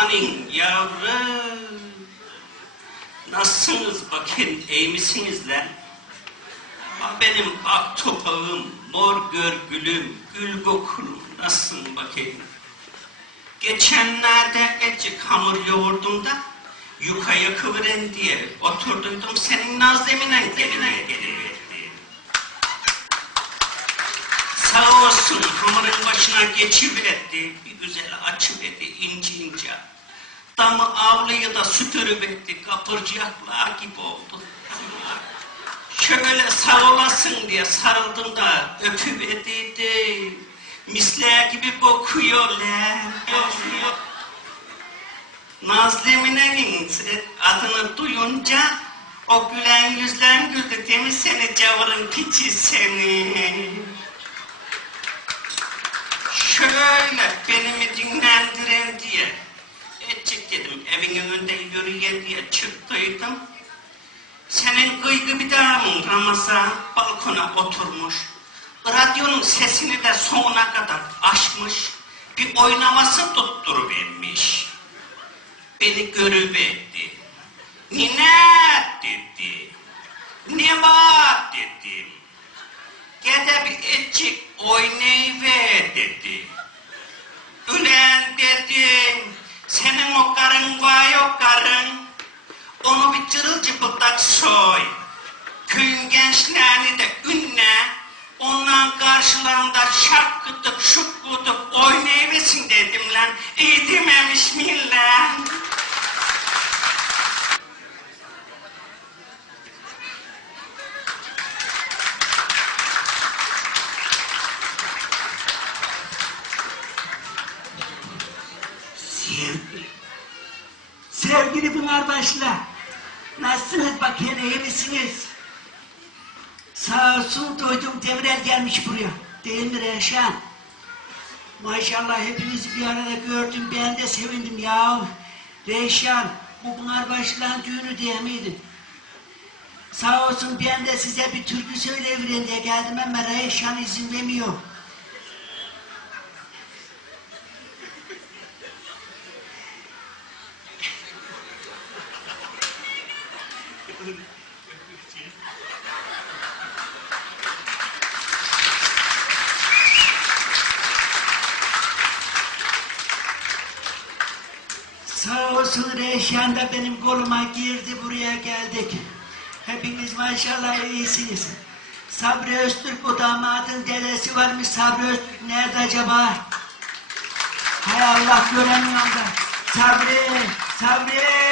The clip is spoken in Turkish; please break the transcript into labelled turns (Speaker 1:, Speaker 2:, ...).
Speaker 1: Amanin yavrum. Nasılsınız bakın iyi misiniz lan? Benim ak topağım, mor görgülüm, gül kokulum. Nasılsın bakayım? Geçenlerde ecik hamur yoğurdum da yukaya kıvırın diye oturduydum senin nazlemine geline geliverdi. Sağ olsun hamurun başına geçiverdi, bir güzel açıverdi ince ince. Damı avluyu da süpürüverdi, kapırcaklar gibi oldu. Şöyle sağ olasın diye sarıldım da öpüverdiydim. Misler gibi kokuyor. Nazlı Emine'nin adını duyunca o gülen yüzlen güldü mi seni cavırın piçi seni? Önünde yürüyen diye çıktıydım. Senin kıygı bir damın Ramazan balkona oturmuş. Radyonun sesini de sonuna kadar açmış. Bir oynaması tutturuvermiş. Beni görüverdi. Nine dedi. Ne var dedim. Gede bir etçik oynayıver dedi. Ülen dedim. Soy. Köyün gençlerini de ünle. Ondan karşılarında şakkıdık şukkıdık oynayıversin dedim lan. İyi dememiş mi lan?
Speaker 2: Sevgili, sevgili Pınarbaşlar, nasılsınız bakayım, iyi misiniz? Sağ olsun duydum Demirel gelmiş buraya, değil mi Reşan? Maşallah hepinizi bir arada gördüm, ben de sevindim ya. Reşan, bu Pınarbaşı'nın düğünü diye miydi? Sağ olsun ben de size bir türkü söyleyivereyim diye geldim ama Reşan izin vermiyor. Sağ olsun Reşan da benim koluma girdi buraya geldik. Hepiniz maşallah iyisiniz. Sabri Öztürk o damadın dedesi varmış Sabri Öztürk nerede acaba? Hay Allah göremiyorum da. Sabri, Sabri.